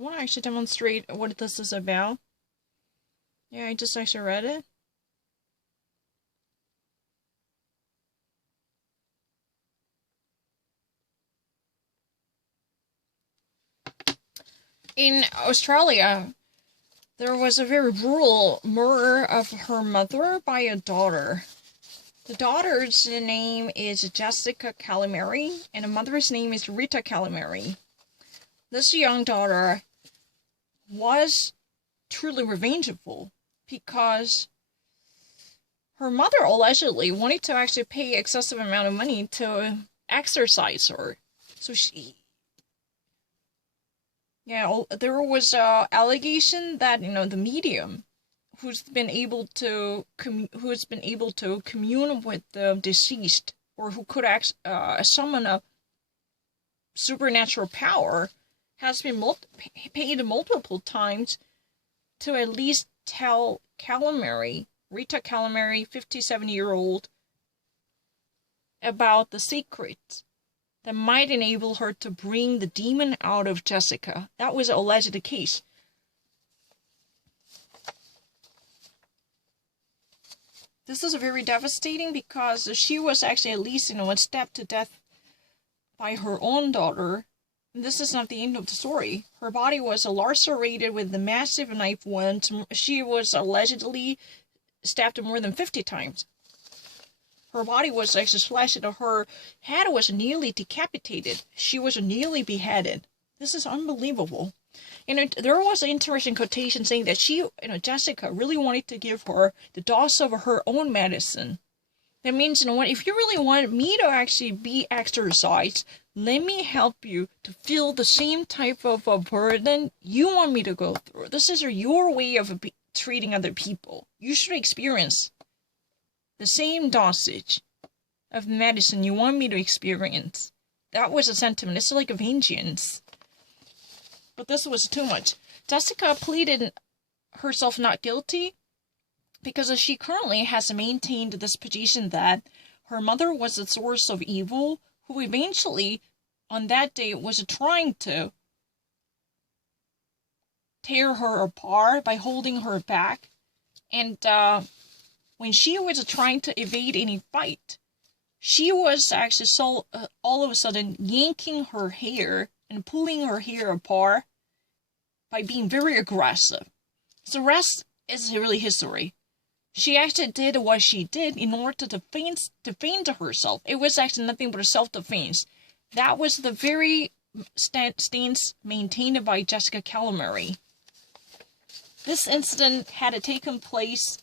I want to actually demonstrate what this is about. Yeah, I just actually read it. In Australia, there was a very brutal murder of her mother by a daughter. The daughter's name is Jessica Calamari, and the mother's name is Rita Calamari. This young daughter was truly revengeful because her mother allegedly wanted to actually pay excessive amount of money to exercise her. So there was a allegation that the medium who's been able to commune with the deceased, or who could summon a supernatural power, has been paid multiple times to at least tell Rita Calamari, 57-year-old, about the secrets that might enable her to bring the demon out of Jessica. That was alleged the case. This is very devastating because she was actually at least, one step to death by her own daughter. And this is not the end of the story. Her body was lacerated with the massive knife wounds. She was allegedly stabbed more than 50 times. Her body was actually slashed. Her head was nearly decapitated. She was nearly beheaded. This is unbelievable. There was an interesting quotation saying that Jessica really wanted to give her the dose of her own medicine. That means, if you really want me to actually be exorcised, let me help you to feel the same type of a burden you want me to go through. This is your way of treating other people. You should experience the same dosage of medicine you want me to experience. That was a sentiment. It's like a vengeance. But this was too much. Jessica pleaded herself not guilty because she currently has maintained this position that her mother was the source of evil, who eventually, on that day, was trying to tear her apart by holding her back. And when she was trying to evade any fight, she was actually all of a sudden yanking her hair and pulling her hair apart by being very aggressive. So the rest is really history. She actually did what she did in order to defend herself. It was actually nothing but a self-defense. That was the very stance maintained by Jessica Calamari. This incident had taken place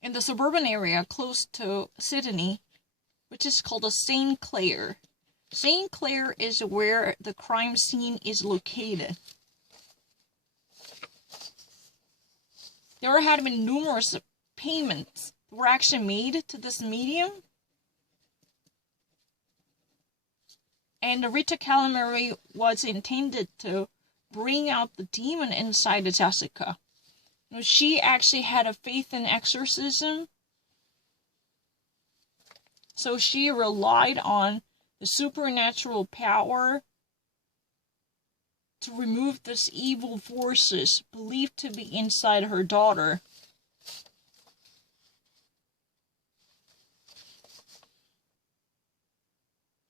in the suburban area close to Sydney, which is called St. Clair. St. Clair is where the crime scene is located. There had been numerous payments that were actually made to this medium. And Rita Calamari was intended to bring out the demon inside of Jessica. She actually had a faith in exorcism. So she relied on the supernatural power to remove this evil forces believed to be inside her daughter.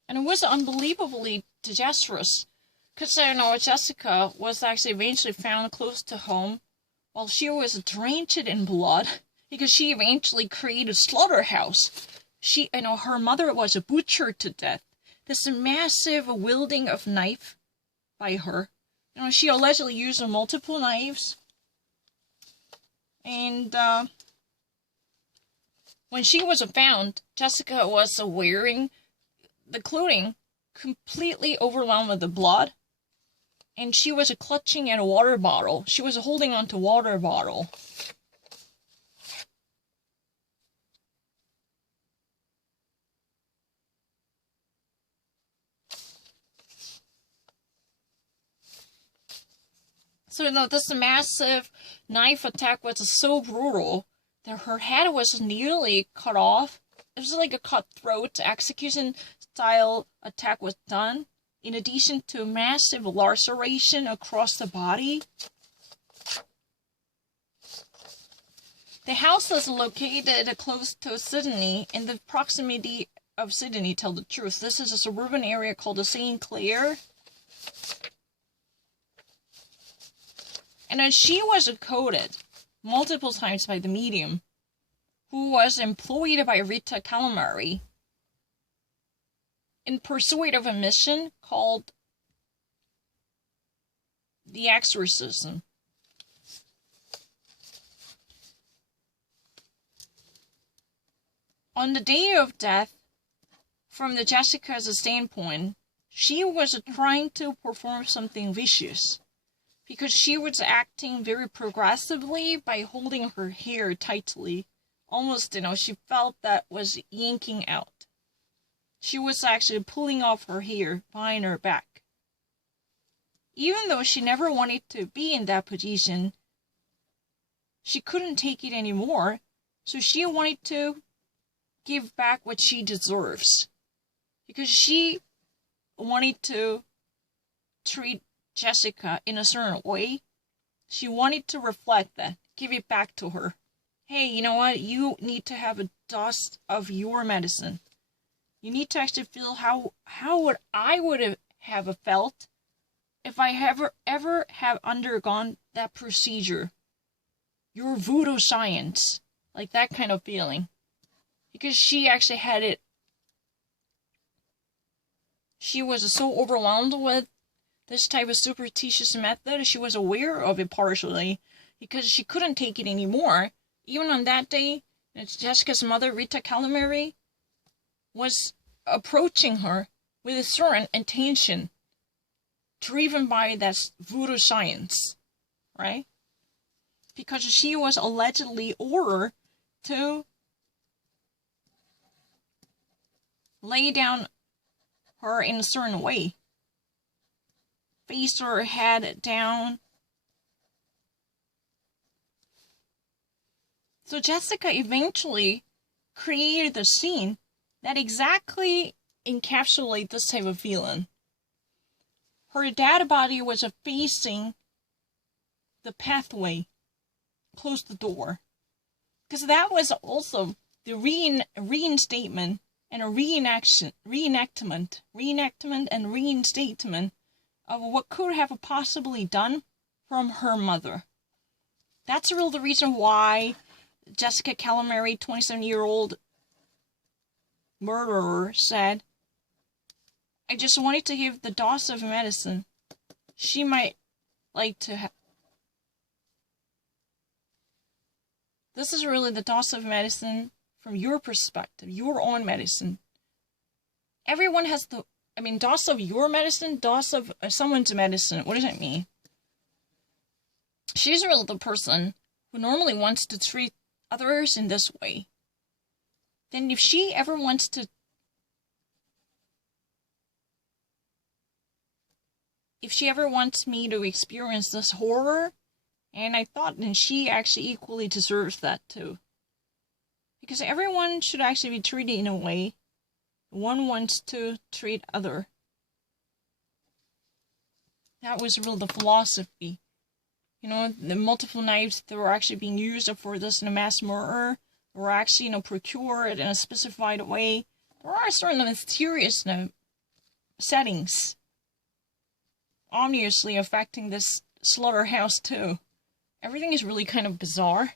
And it was unbelievably disastrous, because Jessica was actually eventually found close to home while she was drenched in blood, because she eventually created a slaughterhouse. Her mother was butchered to death. This massive wielding of knife by her. She allegedly used multiple knives. And when she was found, Jessica was wearing the clothing completely overwhelmed with the blood. And she was clutching at a water bottle. She was holding on to a water bottle. So this massive knife attack was so brutal that her head was nearly cut off. It was like a cutthroat execution style attack was done. in addition to massive laceration across the body. The house is located close to Sydney, in the proximity of Sydney, tell the truth. This is a suburban area called the St. Clair. And then she was coded multiple times by the medium, who was employed by Rita Calamari in pursuit of a mission called The Exorcism. On the day of death, from the Jessica's standpoint, she was trying to perform something vicious, because she was acting very progressively by holding her hair tightly. Almost, she felt that was yanking out. She was actually pulling off her hair behind her back. Even though she never wanted to be in that position, she couldn't take it anymore, so she wanted to give back what she deserves. Because she wanted to treat Jessica in a certain way. She wanted to reflect that, give it back to her. Hey, you know what? You need to have a dose of your medicine. You need to actually feel how would I have felt if I ever have undergone that procedure. Your voodoo science, like that kind of feeling. Because she actually had it. She was so overwhelmed with this type of superstitious method. She was aware of it partially because she couldn't take it anymore. Even on that day, Jessica's mother, Rita Calamari, was approaching her with a certain intention, driven by that voodoo science, right? Because she was allegedly ordered to lay down her in a certain way. Face her head down. So Jessica eventually created a scene that exactly encapsulates this type of feeling. Her dead body was facing the pathway, close the door. Because that was also the reinstatement and a reenactment and reinstatement of what could have possibly done from her mother. That's really the reason why Jessica Calamari, 27-year-old murderer, said, I just wanted to give the dose of medicine she might like to have. This is really the dose of medicine from your perspective, your own medicine. Everyone has dose of your medicine, dose of someone's medicine. What does it mean? She's really the person who normally wants to treat others in this way. Then if she ever wants to, me to experience this horror, and I thought then she actually equally deserves that too. Because everyone should actually be treated in a way one wants to treat other. That was really the philosophy. The multiple knives that were actually being used for this mass murder were actually, procured in a specified way. There are certain mysterious settings obviously affecting this slaughterhouse too. Everything is really kind of bizarre.